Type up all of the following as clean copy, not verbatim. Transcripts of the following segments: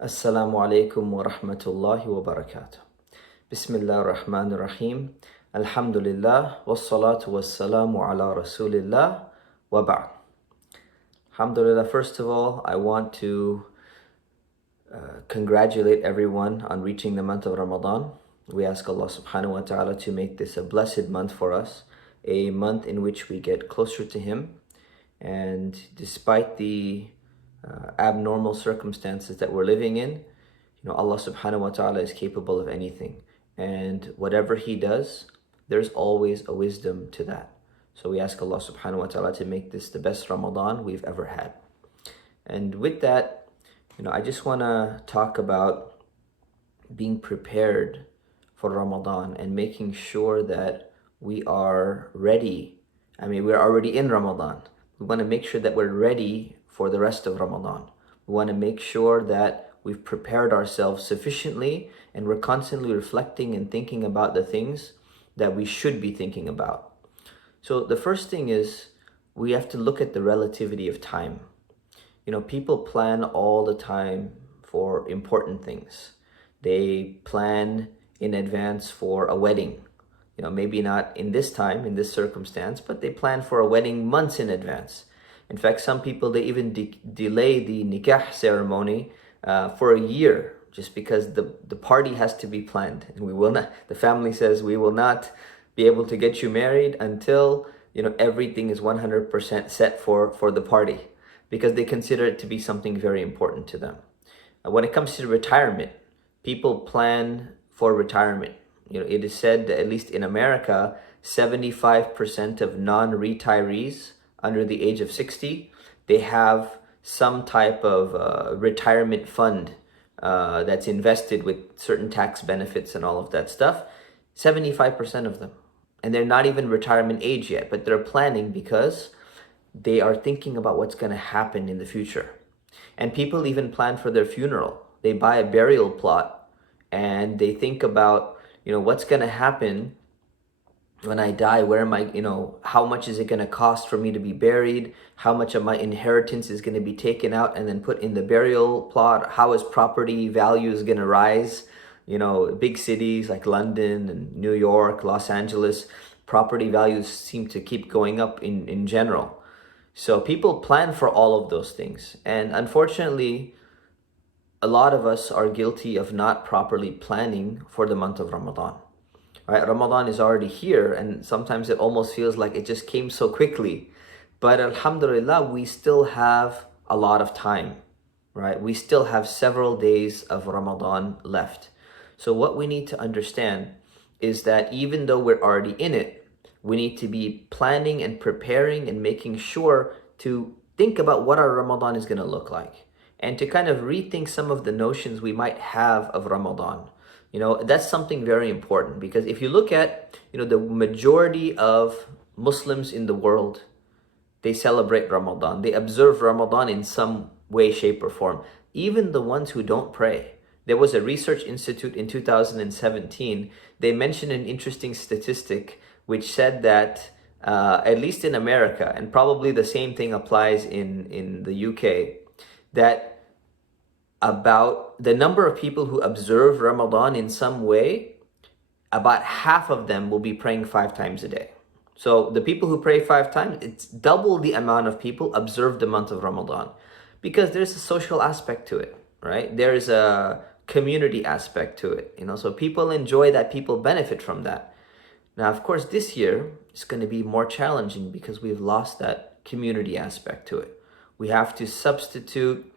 Assalamu alaikum wa rahmatullahi wa barakatuh. Bismillah ar-Rahman ar-Rahim. Alhamdulillah wassalatu wassalamu ala Rasulillah wa ba'd. Alhamdulillah, first of all, I want to congratulate everyone on reaching the month of Ramadan. We ask Allah subhanahu wa ta'ala to make this a blessed month for us, a month in which we get closer to Him. And despite the abnormal circumstances that we're living in, Allah subhanahu wa ta'ala is capable of anything. And whatever He does, there's always a wisdom to that. So we ask Allah subhanahu wa ta'ala to make this the best Ramadan we've ever had. And with that, I just want to talk about being prepared for Ramadan and making sure that we are ready. We're already in Ramadan. We want to make sure that we're ready for the rest of Ramadan. We want to make sure that we've prepared ourselves sufficiently and we're constantly reflecting and thinking about the things that we should be thinking about. So the first thing is we have to look at the relativity of time. People plan all the time for important things. They plan in advance for a wedding. Maybe not in this time, in this circumstance, but they plan for a wedding months in advance. In fact, some people, they even delay the nikah ceremony for a year just because the party has to be planned. And we will not, the family says, we will not be able to get you married until, everything is 100% set for the party, because they consider it to be something very important to them. When it comes to retirement, people plan for retirement. It is said that at least in America, 75% of non-retirees under the age of 60, they have some type of retirement fund that's invested with certain tax benefits and all of that stuff. 75% of them. And they're not even retirement age yet, but they're planning because they are thinking about what's going to happen in the future. And people even plan for their funeral. They buy a burial plot and they think about, what's going to happen when I die. Where am I, how much is it going to cost for me to be buried? How much of my inheritance is going to be taken out and then put in the burial plot? How is property values going to rise? Big cities like London and New York, Los Angeles, property values seem to keep going up in general. So people plan for all of those things. And unfortunately, a lot of us are guilty of not properly planning for the month of Ramadan. Right? Ramadan is already here, and sometimes it almost feels like it just came so quickly. But Alhamdulillah, we still have a lot of time, right? We still have several days of Ramadan left. So what we need to understand is that even though we're already in it, we need to be planning and preparing and making sure to think about what our Ramadan is going to look like, and to kind of rethink some of the notions we might have of Ramadan. That's something very important, because if you look at, the majority of Muslims in the world, they celebrate Ramadan. They observe Ramadan in some way, shape, or form. Even the ones who don't pray. There was a research institute in 2017. They mentioned an interesting statistic which said that at least in America, and probably the same thing applies in the UK, that about the number of people who observe Ramadan in some way, about half of them will be praying 5 times a day. So the people who pray 5 times, it's double the amount of people observe the month of Ramadan, because there's a social aspect to it, right? There's a community aspect to it, so people enjoy that, people benefit from that. Now, of course, this year it's going to be more challenging because we've lost that community aspect to it. We have to substitute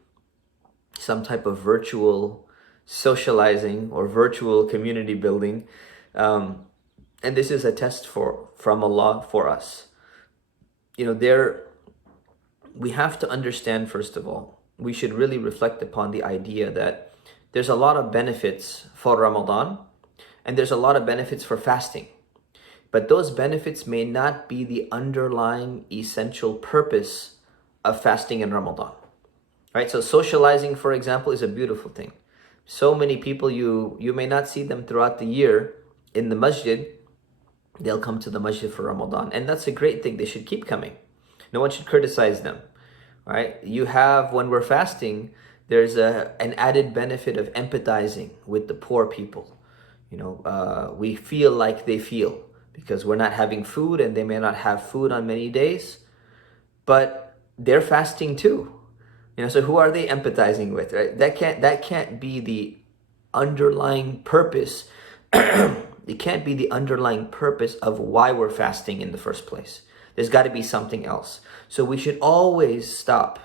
some type of virtual socializing or virtual community building. And this is a test from Allah for us. We have to understand, first of all, we should really reflect upon the idea that there's a lot of benefits for Ramadan and there's a lot of benefits for fasting. But those benefits may not be the underlying essential purpose of fasting in Ramadan. Right? So socializing, for example, is a beautiful thing. So many people, you may not see them throughout the year in the masjid. They'll come to the masjid for Ramadan, and that's a great thing. They should keep coming. No one should criticize them. Right? You have, when we're fasting, there's an added benefit of empathizing with the poor people. We feel like they feel because we're not having food and they may not have food on many days, but they're fasting too. So who are they empathizing with, right? That can't be the underlying purpose. It can't be the underlying purpose of why we're fasting in the first place. There's got to be something else. So we should always stop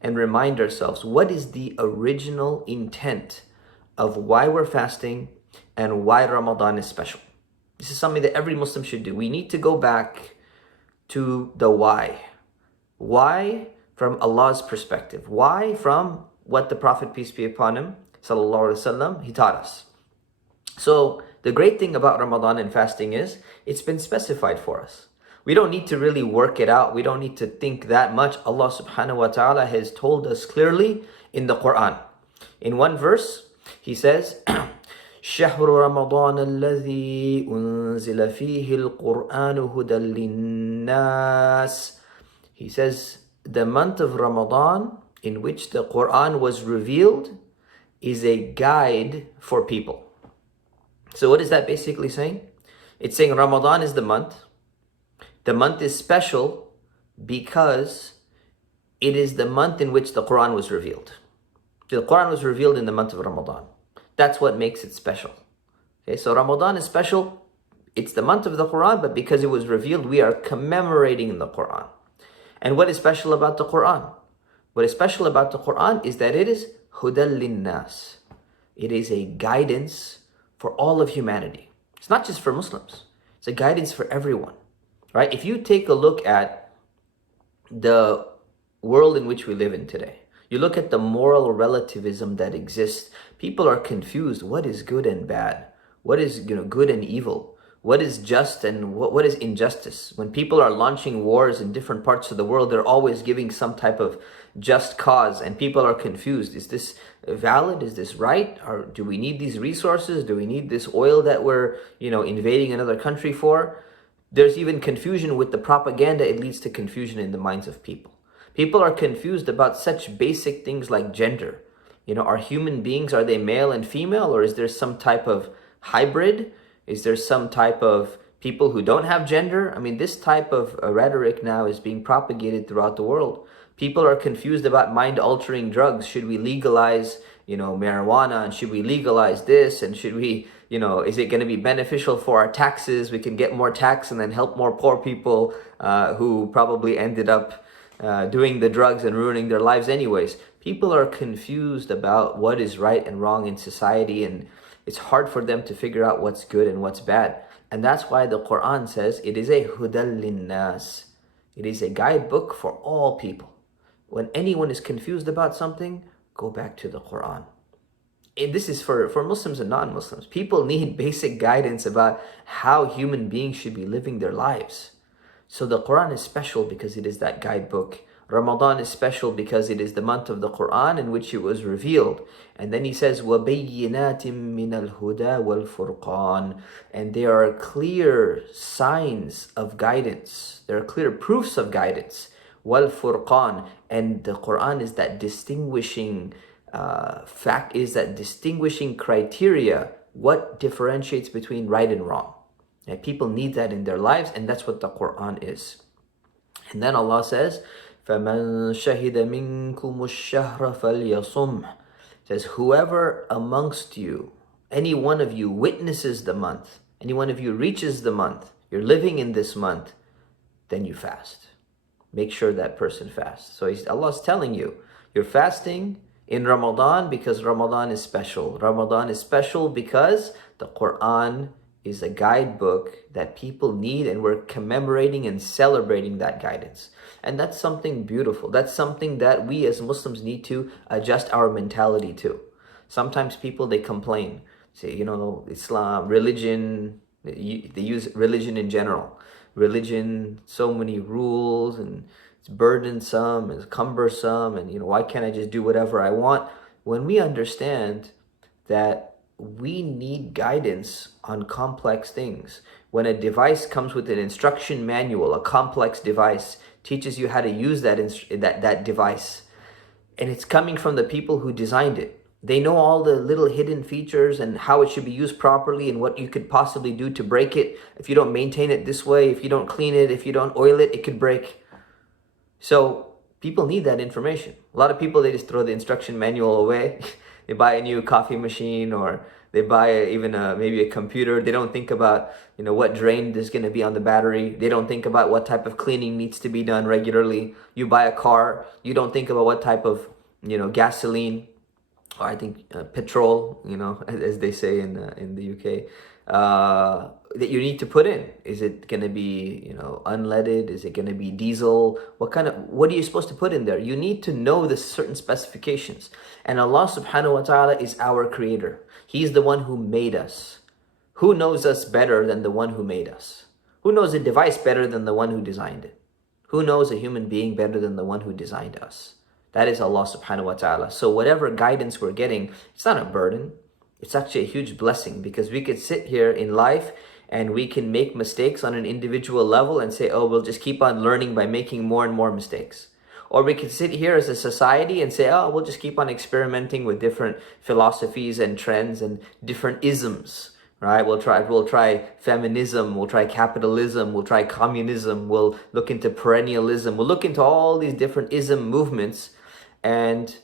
and remind ourselves, what is the original intent of why we're fasting and why Ramadan is special? This is something that every Muslim should do. We need to go back to the why. Why from Allah's perspective? Why from what the Prophet, peace be upon him, sallallahu alaihi wasallam, he taught us. So the great thing about Ramadan and fasting is it's been specified for us. We don't need to really work it out. We don't need to think that much. Allah subhanahu wa ta'ala has told us clearly in the Quran. In one verse, he says, شهر رمضان الذي أنزل فيه القرآن هدى للناس. He says, the month of Ramadan in which the Quran was revealed is a guide for people. So what is that basically saying? It's saying Ramadan is the month. The month is special because it is the month in which the Quran was revealed. The Quran was revealed in the month of Ramadan. That's what makes it special. Okay, so Ramadan is special. It's the month of the Quran, but because it was revealed, we are commemorating the Quran. And what is special about the Quran? What is special about the Quran is that it is hudal linnas. It is a guidance for all of humanity. It's not just for Muslims. It's a guidance for everyone. Right? If you take a look at the world in which we live in today, you look at the moral relativism that exists, people are confused. What is good and bad? What is good and evil? What is just and what is injustice? When people are launching wars in different parts of the world, they're always giving some type of just cause, and people are confused. Is this valid? Is this right? Or do we need these resources? Do we need this oil that we're invading another country for? There's even confusion with the propaganda. It leads to confusion in the minds of people. People are confused about such basic things like gender. Are human beings, are they male and female, or is there some type of hybrid? Is there some type of people who don't have gender? I mean, this type of rhetoric now is being propagated throughout the world. People are confused about mind-altering drugs. Should we legalize, marijuana? And should we legalize this? And should we, is it going to be beneficial for our taxes? We can get more tax and then help more poor people who probably ended up doing the drugs and ruining their lives anyways. People are confused about what is right and wrong in society, and it's hard for them to figure out what's good and what's bad. And that's why the Quran says it is a hudal linnas. It is a guidebook for all people. When anyone is confused about something, go back to the Quran. And this is for Muslims and non-Muslims. People need basic guidance about how human beings should be living their lives. So the Quran is special because it is that guidebook. Ramadan is special because it is the month of the Quran in which it was revealed. And then he says, وَبَيِّنَاتٍ مِّنَ الْهُدَى وَالْفُرْقَانِ. And there are clear signs of guidance. There are clear proofs of guidance. وَالْفُرْقَانِ. And the Quran is that distinguishing fact, is that distinguishing criteria, what differentiates between right and wrong. And people need that in their lives, and that's what the Quran is. And then Allah says, فَمَنْ شَهِدَ مِنْكُمُ الشَّهْرَ فَلْيَصُمْ. Says, whoever amongst you, any one of you witnesses the month, any one of you reaches the month, you're living in this month, then you fast. Make sure that person fasts. So Allah's telling you, you're fasting in Ramadan because Ramadan is special. Ramadan is special because the Quran is a guidebook that people need, and we're commemorating and celebrating that guidance. And that's something beautiful. That's something that we as Muslims need to adjust our mentality to. Sometimes people, they complain. Say, Islam, religion, they use religion in general. Religion, so many rules, and it's burdensome, it's cumbersome, and why can't I just do whatever I want? When we understand that we need guidance on complex things. When a device comes with an instruction manual, a complex device teaches you how to use that device. and it's coming from the people who designed it. They know all the little hidden features and how it should be used properly and what you could possibly do to break it. If you don't maintain it this way, if you don't clean it, if you don't oil it, it could break. So people need that information. A lot of people, they just throw the instruction manual away. They buy a new coffee machine, or they buy maybe a computer. They don't think about what drain there's going to be on the battery. They don't think about what type of cleaning needs to be done regularly. You buy a car, you don't think about what type of gasoline, or I think petrol, as they say in the UK, that you need to put in. Is it going to be unleaded? Is it going to be diesel? What are you supposed to put in there? You need to know the certain specifications. And Allah subhanahu wa ta'ala is our creator. He's the one who made us. Who knows us better than the one who made us? Who knows a device better than the one who designed it? Who knows a human being better than the one who designed us? That is Allah subhanahu wa ta'ala. So whatever guidance we're getting, it's not a burden. It's actually a huge blessing, because we could sit here in life and we can make mistakes on an individual level and say, oh, we'll just keep on learning by making more and more mistakes. Or we could sit here as a society and say, oh, we'll just keep on experimenting with different philosophies and trends and different isms, right? We'll try feminism, we'll try capitalism, we'll try communism, we'll look into perennialism, we'll look into all these different ism movements, and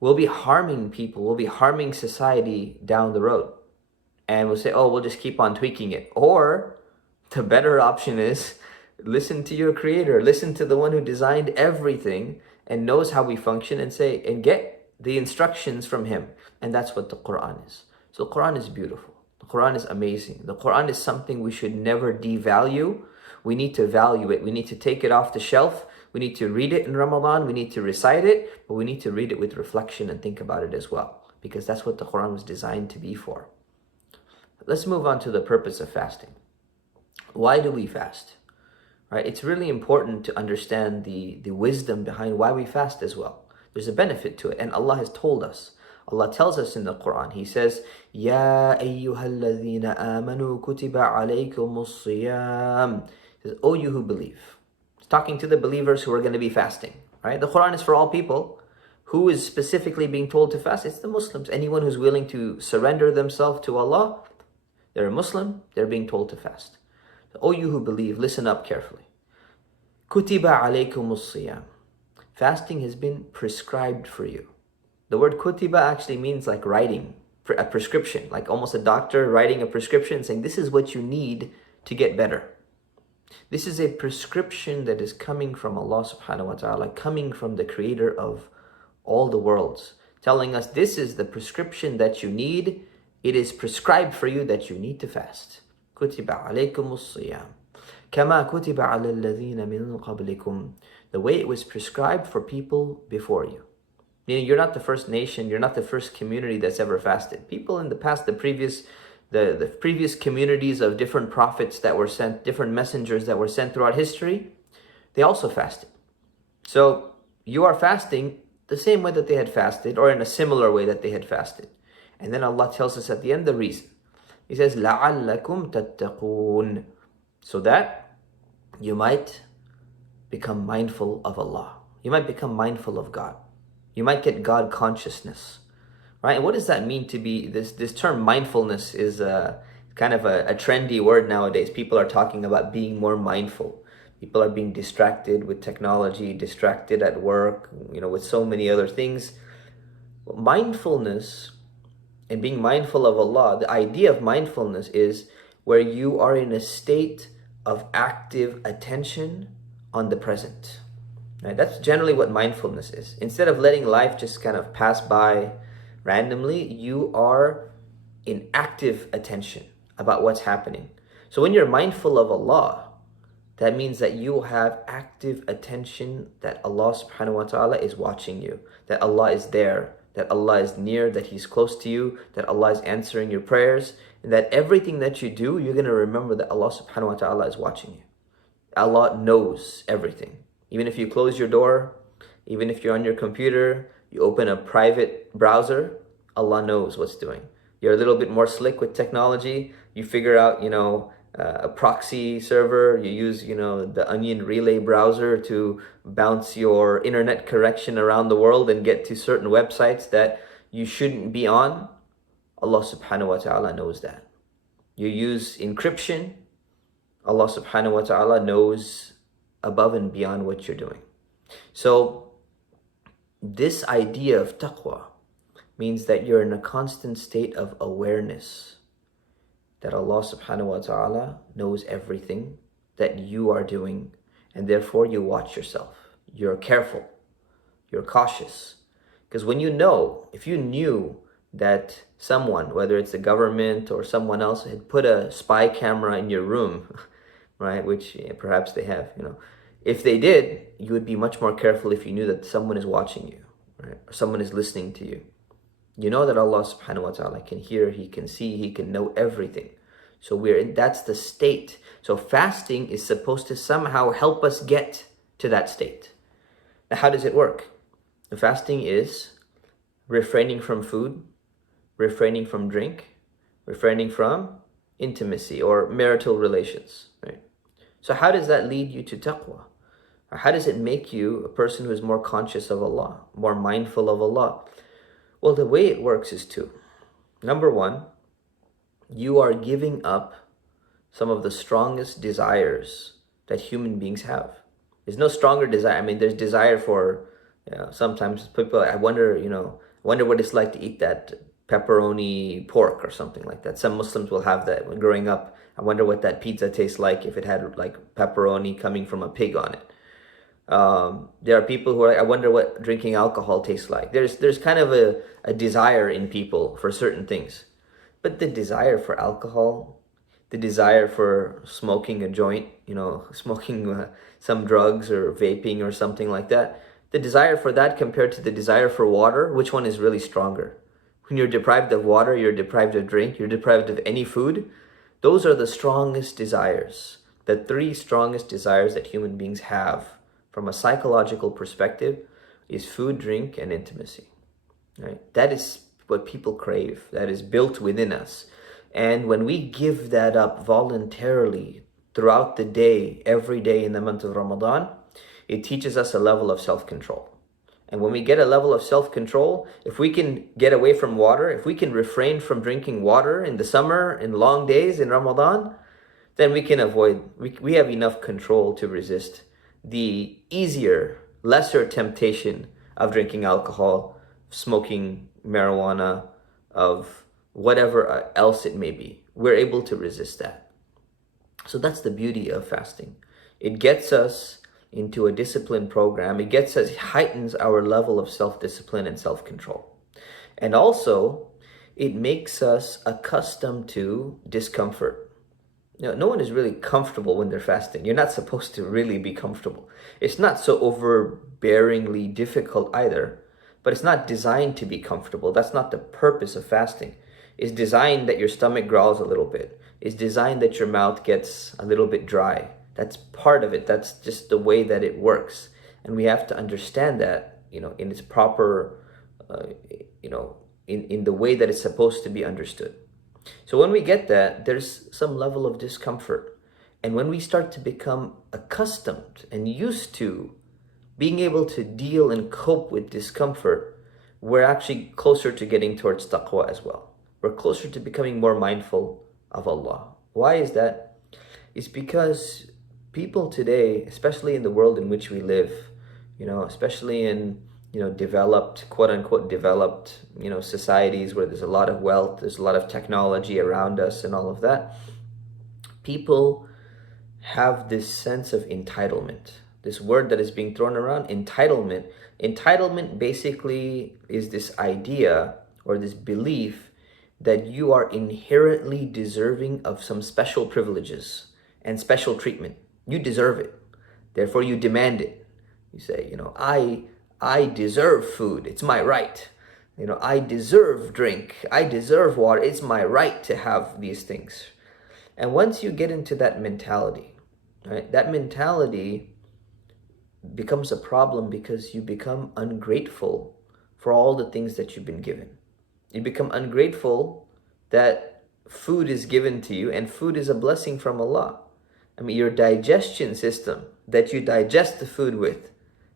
we'll be harming people, we'll be harming society down the road. And we'll say, oh, we'll just keep on tweaking it. Or the better option is, listen to your creator, listen to the one who designed everything and knows how we function, and get the instructions from him. And that's what the Quran is. So the Quran is beautiful. The Quran is amazing. The Quran is something we should never devalue. We need to value it. We need to take it off the shelf. We need to read it in Ramadan. We need to recite it, but we need to read it with reflection and think about it as well, because that's what the Quran was designed to be for. Let's move on to the purpose of fasting. Why do we fast? Right? It's really important to understand the wisdom behind why we fast as well. There's a benefit to it, and Allah has told us. Allah tells us in the Quran, He says, Ya ayyuhalladhina amanu kutiba alaykumus siyam. He says, oh, you who believe. It's talking to the believers who are going to be fasting. Right? The Quran is for all people. Who is specifically being told to fast? It's the Muslims. Anyone who's willing to surrender themselves to Allah, they're a Muslim, they're being told to fast. So, oh, you who believe, listen up carefully. Kutiba alaykumus siyam. Fasting has been prescribed for you. The word kutiba actually means like writing, a prescription, like almost a doctor writing a prescription saying this is what you need to get better. This is a prescription that is coming from Allah subhanahu wa ta'ala, coming from the creator of all the worlds, telling us this is the prescription that you need. It is prescribed for you that you need to fast. Kutiba alaykumus siyam. Kama kutiba ala alladhina min qablikum. The way it was prescribed for people before you. Meaning you're not the first nation, you're not the first community that's ever fasted. People in the past, the previous communities of different prophets that were sent, different messengers that were sent throughout history, they also fasted. So you are fasting the same way that they had fasted, or in a similar way that they had fasted. And then Allah tells us at the end the reason. He says, لَعَلَّكُمْ تَتَّقُونَ. So that you might become mindful of Allah. You might become mindful of God. You might get God consciousness, right? And what does that mean to be, this term mindfulness is kind of a trendy word nowadays. People are talking about being more mindful. People are being distracted with technology, distracted at work, with so many other things. Mindfulness and being mindful of Allah, the idea of mindfulness is where you are in a state of active attention on the present. Right? That's generally what mindfulness is. Instead of letting life just kind of pass by randomly, you are in active attention about what's happening. So when you're mindful of Allah, that means that you have active attention that Allah subhanahu wa ta'ala is watching you, that Allah is there, that Allah is near, that He's close to you, that Allah is answering your prayers, and that everything that you do, you're going to remember that Allah subhanahu wa ta'ala is watching you. Allah knows everything. Even if you close your door, even if you're on your computer, you open a private browser, Allah knows what's doing. You're a little bit more slick with technology, you figure out, a proxy server, you use, the Onion Relay browser to bounce your internet connection around the world and get to certain websites that you shouldn't be on. Allah subhanahu wa ta'ala knows that. You use encryption, Allah subhanahu wa ta'ala knows above and beyond what you're doing. So this idea of taqwa means that you're in a constant state of awareness that Allah subhanahu wa ta'ala knows everything that you are doing, and therefore you watch yourself. You're careful, you're cautious. Because when if you knew that someone, whether it's the government or someone else, had put a spy camera in your room, right, which perhaps they have, if they did, you would be much more careful if you knew that someone is watching you, right, or someone is listening to you. You know that Allah subhanahu wa ta'ala can hear, He can see, He can know everything. So that's the state. So fasting is supposed to somehow help us get to that state. Now, how does it work? The fasting is refraining from food, refraining from drink, refraining from intimacy or marital relations, right? So how does that lead you to taqwa? Or how does it make you a person who is more conscious of Allah, more mindful of Allah? Well, the way it works is two. Number one, you are giving up some of the strongest desires that human beings have. There's no stronger desire. I mean, there's desire for, sometimes people, I wonder what it's like to eat that pepperoni pork or something like that. Some Muslims will have that when growing up. I wonder what that pizza tastes like if it had like pepperoni coming from a pig on it. There are people who are, I wonder what drinking alcohol tastes like. There's kind of a desire in people for certain things. But the desire for alcohol, the desire for smoking a joint, smoking some drugs or vaping or something like that, the desire for that compared to the desire for water, which one is really stronger? When you're deprived of water, you're deprived of drink, you're deprived of any food, those are the strongest desires. The three strongest desires that human beings have from a psychological perspective is food, drink, and intimacy. Right? That is what people crave. That is built within us. And when we give that up voluntarily throughout the day, every day in the month of Ramadan, it teaches us a level of self-control. And when we get a level of self-control, if we can get away from water, if we can refrain from drinking water in the summer, in long days in Ramadan, then we can we have enough control to resist the easier, lesser temptation of drinking alcohol, smoking marijuana, of whatever else it may be. We're able to resist that. So that's the beauty of fasting. It gets us into a discipline program. It heightens our level of self-discipline and self-control. And also, it makes us accustomed to discomfort. No one is really comfortable when they're fasting. You're not supposed to really be comfortable. It's not so overbearingly difficult either, but it's not designed to be comfortable. That's not the purpose of fasting. It's designed that your stomach growls a little bit. It's designed that your mouth gets a little bit dry. That's part of it. That's just the way that it works. And we have to understand that, in its proper, in the way that it's supposed to be understood. So when we get that, there's some level of discomfort. And when we start to become accustomed and used to being able to deal and cope with discomfort, we're actually closer to getting towards taqwa as well. We're closer to becoming more mindful of Allah. Why is that? It's because people today, especially in the world in which we live, especially in developed, quote unquote developed, societies where there's a lot of wealth, there's a lot of technology around us and all of that, people have this sense of entitlement. This word that is being thrown around, entitlement. Entitlement basically is this idea or this belief that you are inherently deserving of some special privileges and special treatment. You deserve it. Therefore, you demand it. You say, I deserve food. It's my right. I deserve drink. I deserve water. It's my right to have these things. And once you get into that mentality, right, that mentality becomes a problem because you become ungrateful for all the things that you've been given. You become ungrateful that food is given to you, and food is a blessing from Allah. I mean, your digestion system that you digest the food with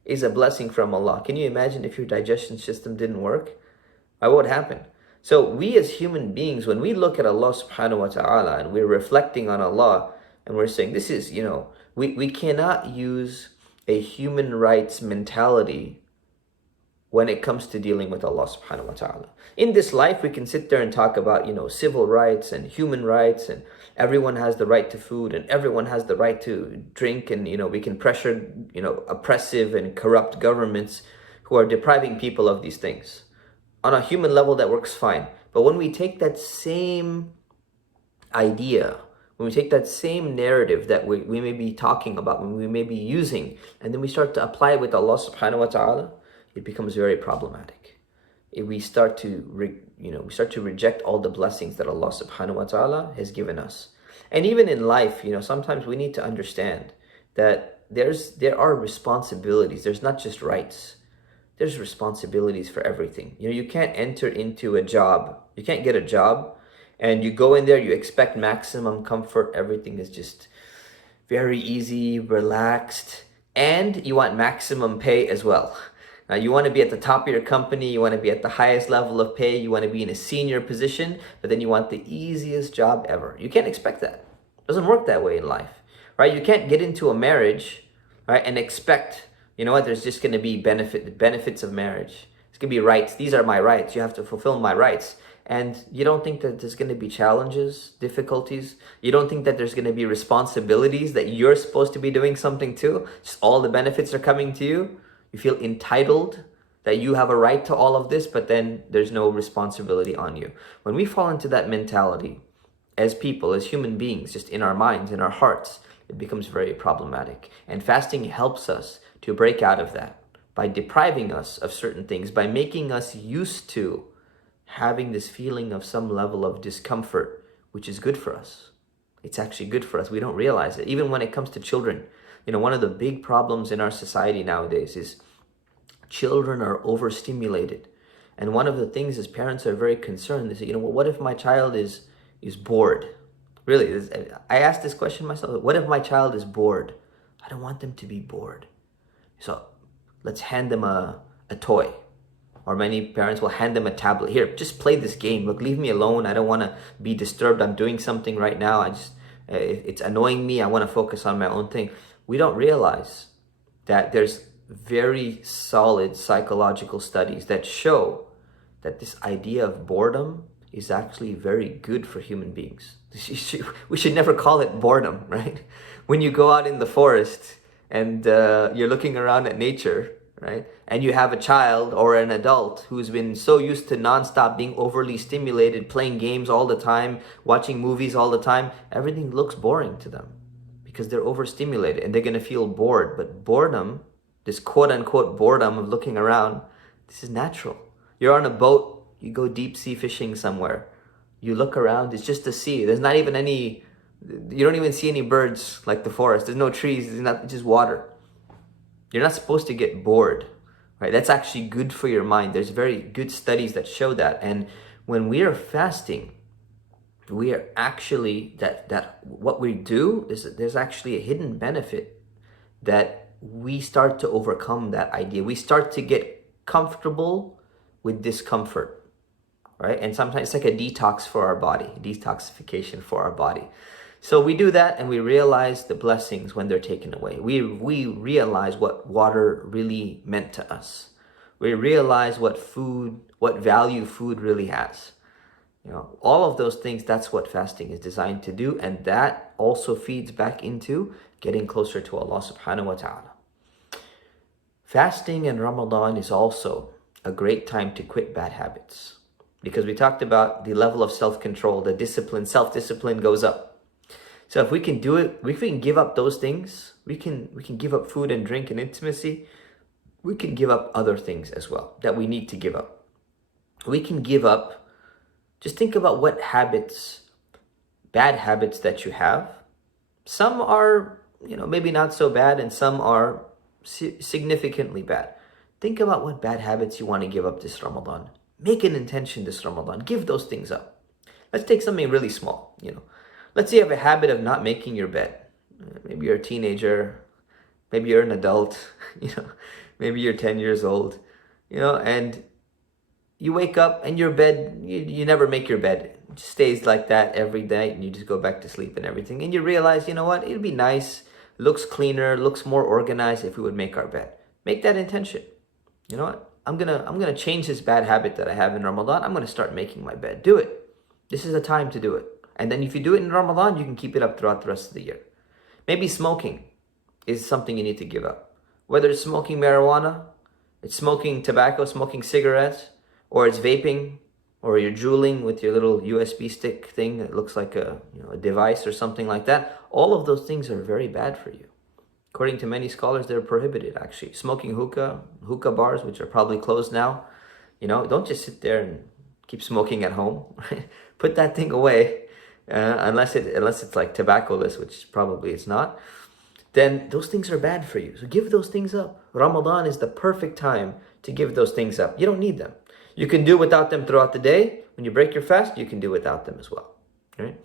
is a blessing from Allah. Can you imagine if your digestion system didn't work? What would happen? So we as human beings, when we look at Allah subhanahu wa ta'ala and we're reflecting on Allah and we're saying, this is, we cannot use a human rights mentality when it comes to dealing with Allah subhanahu wa ta'ala. In this life, we can sit there and talk about, civil rights and human rights, and everyone has the right to food and everyone has the right to drink, and, we can pressure, oppressive and corrupt governments who are depriving people of these things. On a human level, that works fine. But when we take that same idea, when we take that same narrative that we may be talking about, when we may be using, and then we start to apply it with Allah subhanahu wa ta'ala, it becomes very problematic. We start to reject all the blessings that Allah subhanahu wa ta'ala has given us. And even in life, sometimes we need to understand that there are responsibilities. There's not just rights. There's responsibilities for everything. You can't enter into a job. You can't get a job and you go in there, you expect maximum comfort. Everything is just very easy, relaxed, and you want maximum pay as well. Now, you want to be at the top of your company, you want to be at the highest level of pay, you want to be in a senior position, but then you want the easiest job ever. You can't expect that. It doesn't work that way in life, right? You can't get into a marriage, right, and expect, there's just going to be benefits of marriage. It's going to be rights. These are my rights. You have to fulfill my rights. And you don't think that there's going to be challenges, difficulties? You don't think that there's going to be responsibilities that you're supposed to be doing something too? Just all the benefits are coming to you? You feel entitled that you have a right to all of this, but then there's no responsibility on you. When we fall into that mentality, as people, as human beings, just in our minds, in our hearts, it becomes very problematic. And fasting helps us to break out of that by depriving us of certain things, by making us used to having this feeling of some level of discomfort, which is good for us. It's actually good for us. We don't realize it. Even when it comes to children, one of the big problems in our society nowadays is children are overstimulated. And one of the things is parents are very concerned. They say, well, what if my child is bored? Really, I asked this question myself. What if my child is bored? I don't want them to be bored. So let's hand them a toy. Or many parents will hand them a tablet. Here, just play this game. Look, leave me alone. I don't want to be disturbed. I'm doing something right now. It's annoying me. I want to focus on my own thing. We don't realize that there's very solid psychological studies that show that this idea of boredom is actually very good for human beings. We should never call it boredom, right? When you go out in the forest and you're looking around at nature, right? And you have a child or an adult who's been so used to nonstop being overly stimulated, playing games all the time, watching movies all the time, everything looks boring to them because they're overstimulated and they're going to feel bored. But boredom, this quote unquote boredom of looking around, this is natural. You're on a boat, you go deep sea fishing somewhere. You look around, it's just a sea. There's not even any, you don't even see any birds like the forest. There's no trees, it's just water. You're not supposed to get bored, right? That's actually good for your mind. There's very good studies that show that. And when we are fasting, we are actually, that what we do is there's actually a hidden benefit that we start to overcome that idea. We start to get comfortable with discomfort, right? And sometimes it's like a detox for our body, detoxification for our body. So we do that and we realize the blessings when they're taken away. We realize what water really meant to us. We realize what value food really has. All of those things, that's what fasting is designed to do. And that also feeds back into getting closer to Allah subhanahu wa ta'ala. Fasting in Ramadan is also a great time to quit bad habits. Because we talked about the level of self-control, the discipline, self-discipline goes up. So if we can do it, if we can give up those things, we can give up food and drink and intimacy. We can give up other things as well that we need to give up. We can give up, just think about what habits, bad habits that you have. Some are, maybe not so bad, and some are significantly bad. Think about what bad habits you want to give up this Ramadan. Make an intention this Ramadan. Give those things up. Let's take something really small, Let's say you have a habit of not making your bed. Maybe you're a teenager, maybe you're an adult, maybe you're 10 years old, and you wake up and your bed, you never make your bed. It just stays like that every day and you just go back to sleep and everything. And you realize, you know what, it'd be nice, looks cleaner, looks more organized if we would make our bed. Make that intention. You know what, I'm gonna change this bad habit that I have in Ramadan. I'm gonna start making my bed. Do it. This is the time to do it. And then if you do it in Ramadan, you can keep it up throughout the rest of the year. Maybe smoking is something you need to give up. Whether it's smoking marijuana, it's smoking tobacco, smoking cigarettes, or it's vaping, or you're drooling with your little USB stick thing that looks like a device or something like that. All of those things are very bad for you. According to many scholars, they're prohibited actually. Smoking hookah bars, which are probably closed now. Don't just sit there and keep smoking at home. Put that thing away, unless it's like tobacco-less, which probably it's not. Then those things are bad for you. So give those things up. Ramadan is the perfect time to give those things up. You don't need them. You can do without them throughout the day. When you break your fast, you can do without them as well. Right?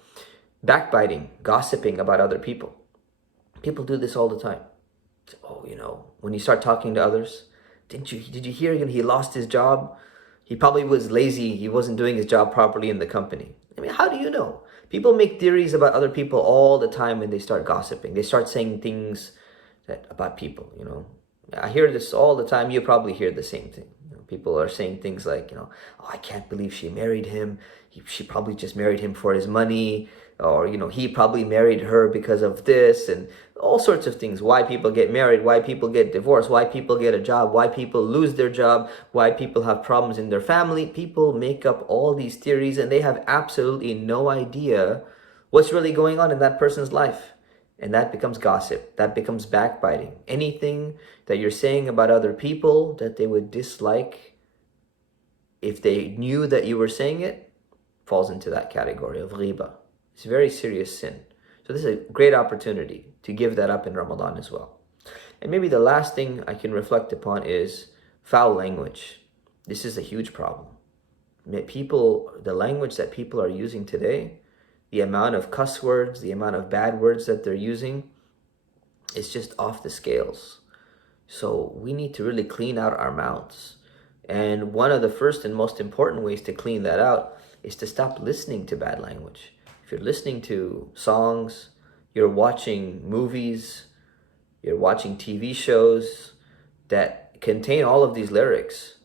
Backbiting, gossiping about other people. People do this all the time. Oh, when you start talking to others, did you hear he lost his job? He probably was lazy. He wasn't doing his job properly in the company. I mean, how do you know? People make theories about other people all the time when they start gossiping. They start saying things about people, I hear this all the time. You probably hear the same thing. People are saying things like, oh, I can't believe she married him. She probably just married him for his money. Or, he probably married her because of this, and all sorts of things. Why people get married, why people get divorced, why people get a job, why people lose their job, why people have problems in their family. People make up all these theories and they have absolutely no idea what's really going on in that person's life. And that becomes gossip. That becomes backbiting. Anything that you're saying about other people that they would dislike, if they knew that you were saying it, falls into that category of ghibah. It's a very serious sin. So this is a great opportunity to give that up in Ramadan as well. And maybe the last thing I can reflect upon is foul language. This is a huge problem. The language that people are using today, the amount of cuss words, the amount of bad words that they're using, is just off the scales. So we need to really clean out our mouths. And one of the first and most important ways to clean that out is to stop listening to bad language. If you're listening to songs, you're watching movies, you're watching TV shows that contain all of these lyrics,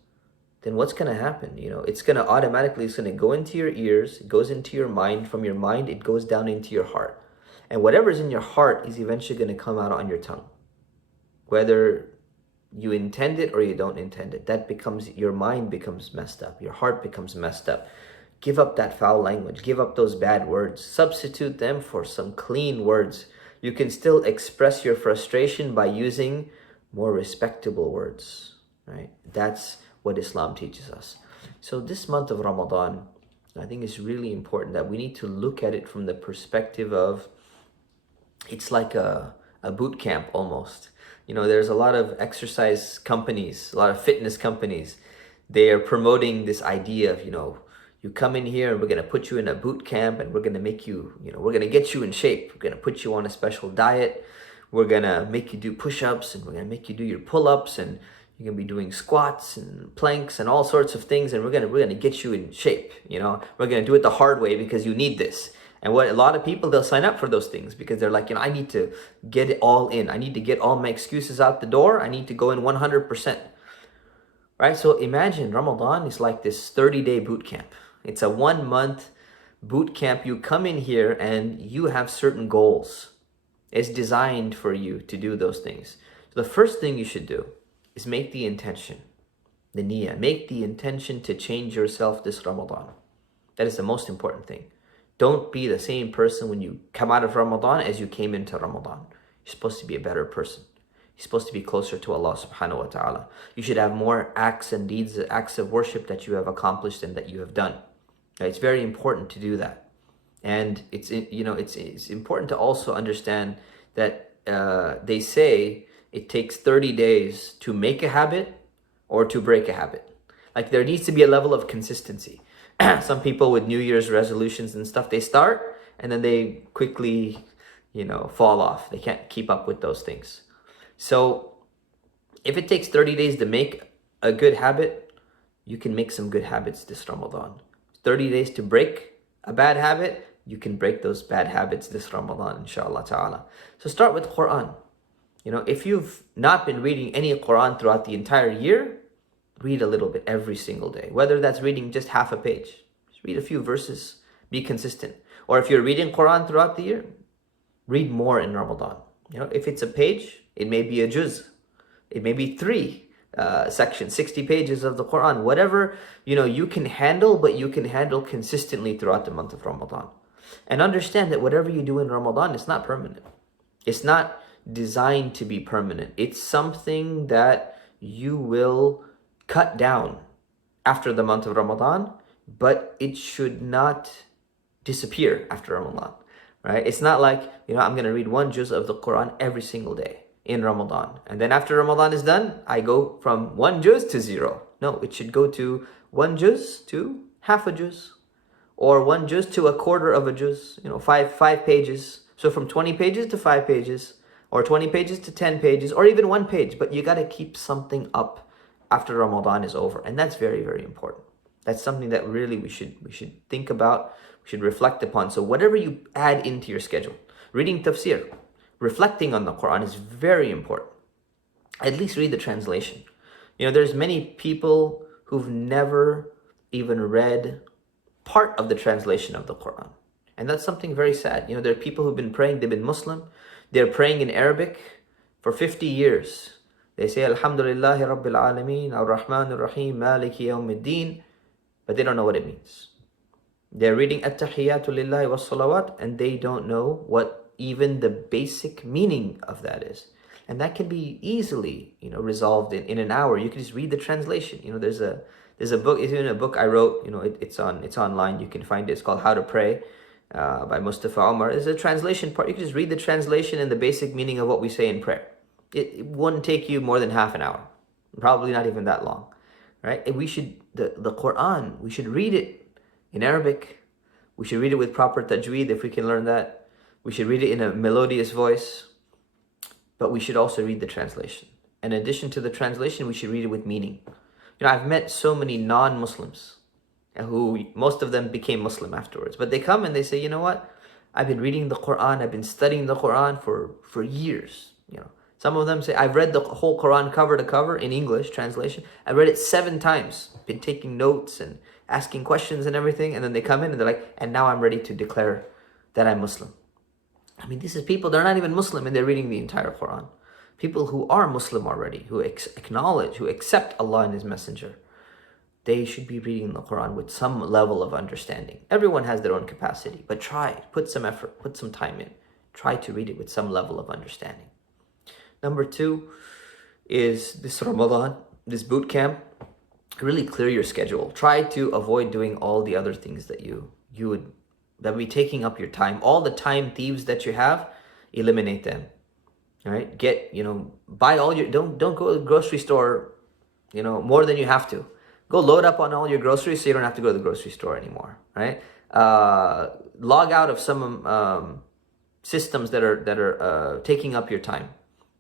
then what's going to happen? It's going to go into your ears, it goes into your mind, from your mind, it goes down into your heart. And whatever's in your heart is eventually going to come out on your tongue. Whether you intend it or you don't intend it, your mind becomes messed up, your heart becomes messed up. Give up that foul language. Give up those bad words. Substitute them for some clean words. You can still express your frustration by using more respectable words, right? That's what Islam teaches us. So this month of Ramadan, I think it's really important that we need to look at it from the perspective of, it's like a boot camp almost. There's a lot of exercise companies, a lot of fitness companies. They are promoting this idea of, you come in here and we're going to put you in a boot camp and we're going to make you, we're going to get you in shape. We're going to put you on a special diet. We're going to make you do push-ups and we're going to make you do your pull-ups and you're going to be doing squats and planks and all sorts of things. And we're going to get you in shape. We're going to do it the hard way because you need this. And what a lot of people, they'll sign up for those things because they're like, I need to get it all in. I need to get all my excuses out the door. I need to go in 100%. Right? So imagine Ramadan is like this 30-day boot camp. It's a 1-month boot camp. You come in here and you have certain goals. It's designed for you to do those things. So the first thing you should do is make the intention, the niyyah. Make the intention to change yourself this Ramadan. That is the most important thing. Don't be the same person when you come out of Ramadan as you came into Ramadan. You're supposed to be a better person. You're supposed to be closer to Allah subhanahu wa ta'ala. You should have more acts and deeds, acts of worship that you have accomplished and that you have done. It's very important to do that. And it's important to also understand that they say it takes 30 days to make a habit or to break a habit. Like there needs to be a level of consistency. Some people with New Year's resolutions and stuff, they start and then they quickly, fall off. They can't keep up with those things. So if it takes 30 days to make a good habit, you can make some good habits this Ramadan. 30 days to break a bad habit, you can break those bad habits this Ramadan, inshallah ta'ala. So start with Quran. If you've not been reading any Quran throughout the entire year, read a little bit every single day. Whether that's reading just half a page, just read a few verses, be consistent. Or if you're reading Quran throughout the year, read more in Ramadan. If it's a page, it may be a juz. It may be 3 sections, 60 pages of the Quran. Whatever, you can handle, but you can handle consistently throughout the month of Ramadan. And understand that whatever you do in Ramadan, it's not permanent. It's not designed to be permanent. It's something that you will cut down after the month of Ramadan, but it should not disappear after Ramadan, right? It's not like, I'm going to read 1 juz of the Quran every single day in Ramadan. And then after Ramadan is done, I go from 1 juz to 0. No, it should go to 1 juz to half a juz, or 1 juz to a quarter of a juz, 5 pages. So from 20 pages to 5 pages, or 20 pages to 10 pages, or even 1 page. But you got to keep something up after Ramadan is over. And that's very, very important. That's something that really we should think about, we should reflect upon. So whatever you add into your schedule, reading tafsir, reflecting on the Quran is very important. At least read the translation. There's many people who've never even read part of the translation of the Quran. And that's something very sad. There are people who've been praying, they've been Muslim, they're praying in Arabic for 50 years. They say, Alhamdulillah, Rabbil Alameen, Ar-Rahman Ar-Rahim, Maliki Yawmiddin, but they don't know what it means. They're reading At-Tahiyyatu Lillahi was-Salawat, and they don't know what even the basic meaning of that is. And that can be easily, resolved in an hour. You can just read the translation. There's a book, it's even a book I wrote, it's online, you can find it. It's called How to Pray by Mustafa Umar. There's a translation part. You can just read the translation and the basic meaning of what we say in prayer. It wouldn't take you more than half an hour, probably not even that long, right? And we should, the Quran, we should read it in Arabic. We should read it with proper tajweed if we can learn that. We should read it in a melodious voice, but we should also read the translation. In addition to the translation, we should read it with meaning. I've met so many non-Muslims who, most of them became Muslim afterwards, but they come and they say, what? I've been reading the Quran, I've been studying the Quran for years. Some of them say, I've read the whole Quran cover to cover in English translation. I read it 7 times, been taking notes and asking questions and everything. And then they come in and they're like, and now I'm ready to declare that I'm Muslim. This is people, they're not even Muslim and they're reading the entire Quran. People who are Muslim already, who acknowledge, who accept Allah and His Messenger, they should be reading the Quran with some level of understanding. Everyone has their own capacity, but try, put some effort, put some time in. Try to read it with some level of understanding. Number 2 is this Ramadan, this boot camp, really clear your schedule. Try to avoid doing all the other things that that be taking up your time. All the time thieves that you have, eliminate them. All right? Buy all your, don't go to the grocery store, more than you have to. Go load up on all your groceries so you don't have to go to the grocery store anymore, right? Log out of some systems that are taking up your time.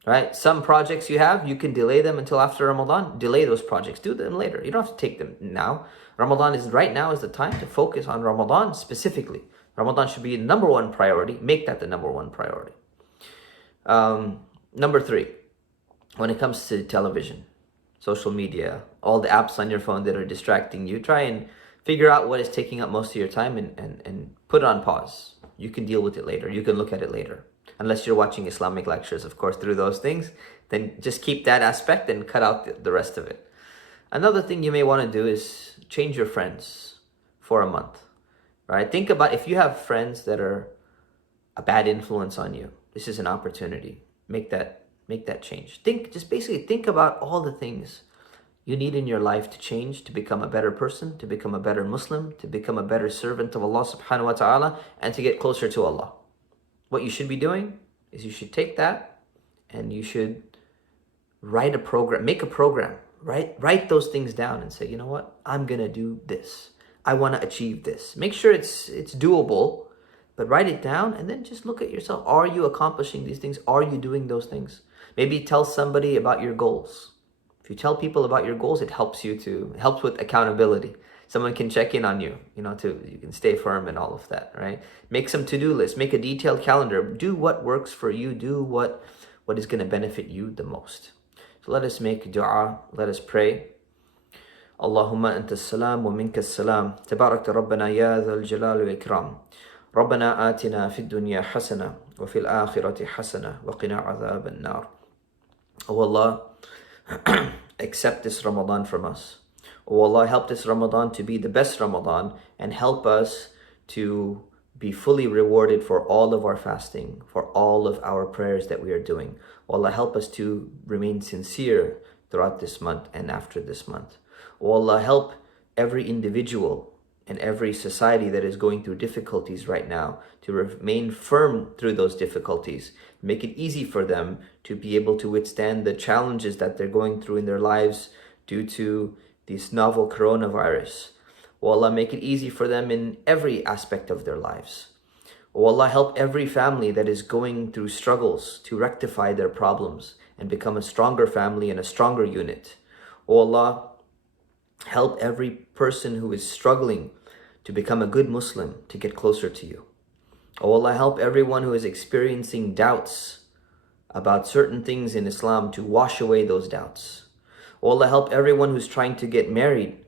Right? Some projects you have, you can delay them until after Ramadan. Delay those projects. Do them later. You don't have to take them now. Ramadan is right now is the time to focus on Ramadan specifically. Ramadan should be the number 1 priority. Make that the number 1 priority. Number 3, when it comes to television, social media, all the apps on your phone that are distracting you, try and figure out what is taking up most of your time and put it on pause. You can deal with it later. You can look at it later. Unless you're watching Islamic lectures, of course, through those things, then just keep that aspect and cut out the rest of it. Another thing you may want to do is change your friends for a month, right? Think about if you have friends that are a bad influence on you, this is an opportunity. Make that change. Basically think about all the things you need in your life to change, to become a better person, to become a better Muslim, to become a better servant of Allah subhanahu wa ta'ala, and to get closer to Allah. What you should be doing is you should take that and you should write a program, make a program, write those things down and say, I'm going to do this. I want to achieve this. Make sure it's doable, but write it down and then just look at yourself. Are you accomplishing these things? Are you doing those things? Maybe tell somebody about your goals. If you tell people about your goals, it helps with accountability. Someone can check in on you, you can stay firm and all of that, right? Make some to-do lists, make a detailed calendar. Do what works for you. Do what is going to benefit you the most. So let us make dua. Let us pray. Allahumma anta salam wa minka salam. Tabarakta Rabbana ya dhal jalal wal ikram. ربنا آتنا في الدنيا حسنة وفي الآخرة حسنة وقنا عذاب النار. Oh Allah, accept this Ramadan from us. Oh Allah, help this Ramadan to be the best Ramadan and help us to be fully rewarded for all of our fasting, for all of our prayers that we are doing. Oh Allah, help us to remain sincere throughout this month and after this month. Oh Allah, help every individual and every society that is going through difficulties right now to remain firm through those difficulties. Make it easy for them to be able to withstand the challenges that they're going through in their lives due to this novel coronavirus. Oh Allah, make it easy for them in every aspect of their lives. Oh Allah, help every family that is going through struggles to rectify their problems and become a stronger family and a stronger unit. Oh Allah, help every person who is struggling to become a good Muslim, to get closer to you. Oh Allah, help everyone who is experiencing doubts about certain things in Islam to wash away those doubts. Oh Allah, help everyone who's trying to get married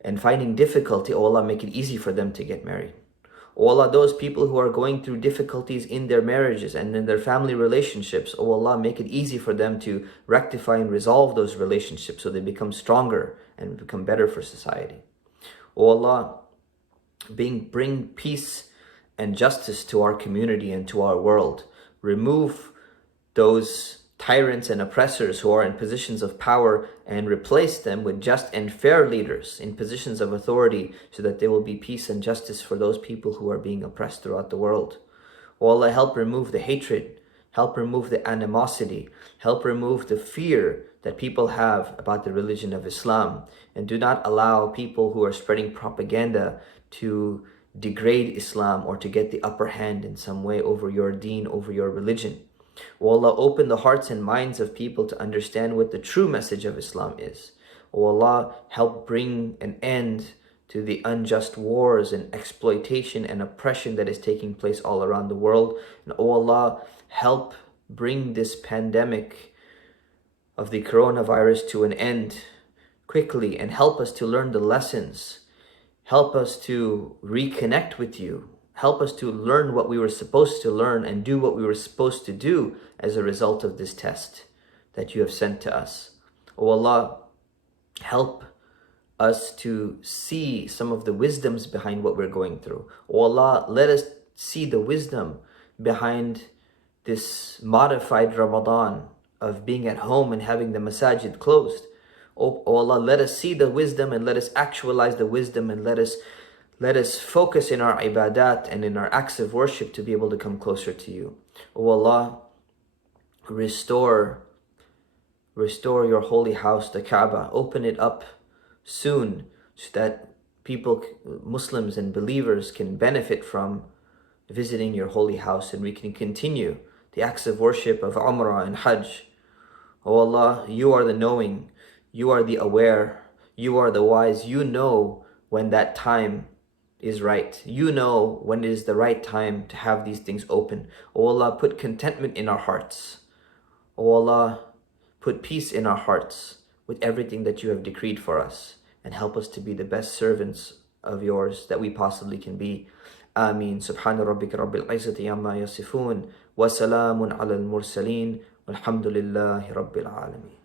and finding difficulty. Oh Allah, make it easy for them to get married. Oh Allah, those people who are going through difficulties in their marriages and in their family relationships, oh Allah, make it easy for them to rectify and resolve those relationships so they become stronger and become better for society. Oh Allah, bring peace and justice to our community and to our world. Remove those tyrants and oppressors who are in positions of power and replace them with just and fair leaders in positions of authority so that there will be peace and justice for those people who are being oppressed throughout the world. Oh Allah, help remove the hatred, help remove the animosity, help remove the fear that people have about the religion of Islam, and do not allow people who are spreading propaganda to degrade Islam or to get the upper hand in some way over your deen, over your religion. O Allah, open the hearts and minds of people to understand what the true message of Islam is. O Allah, help bring an end to the unjust wars and exploitation and oppression that is taking place all around the world. And O Allah, help bring this pandemic of the coronavirus to an end quickly and help us to learn the lessons. Help us to reconnect with you. Help us to learn what we were supposed to learn and do what we were supposed to do as a result of this test that you have sent to us. O Allah, help us to see some of the wisdoms behind what we're going through. O Allah, let us see the wisdom behind this modified Ramadan of being at home and having the masajid closed. O Allah, let us see the wisdom and let us actualize the wisdom and let us focus in our ibadat and in our acts of worship to be able to come closer to you. O Allah, restore your holy house, the Kaaba. Open it up soon so that people, Muslims and believers, can benefit from visiting your holy house and we can continue the acts of worship of Umrah and Hajj. O Allah, you are the knowing, you are the aware, you are the wise. You know when that time is right. You know when it is the right time to have these things open. O Allah, put contentment in our hearts. O Allah, put peace in our hearts with everything that you have decreed for us and help us to be the best servants of yours that we possibly can be. Ameen. Subhana rabbika rabbil izzati amma yasifun wa salamun ala al-mursaleen walhamdulillahi rabbil alameen.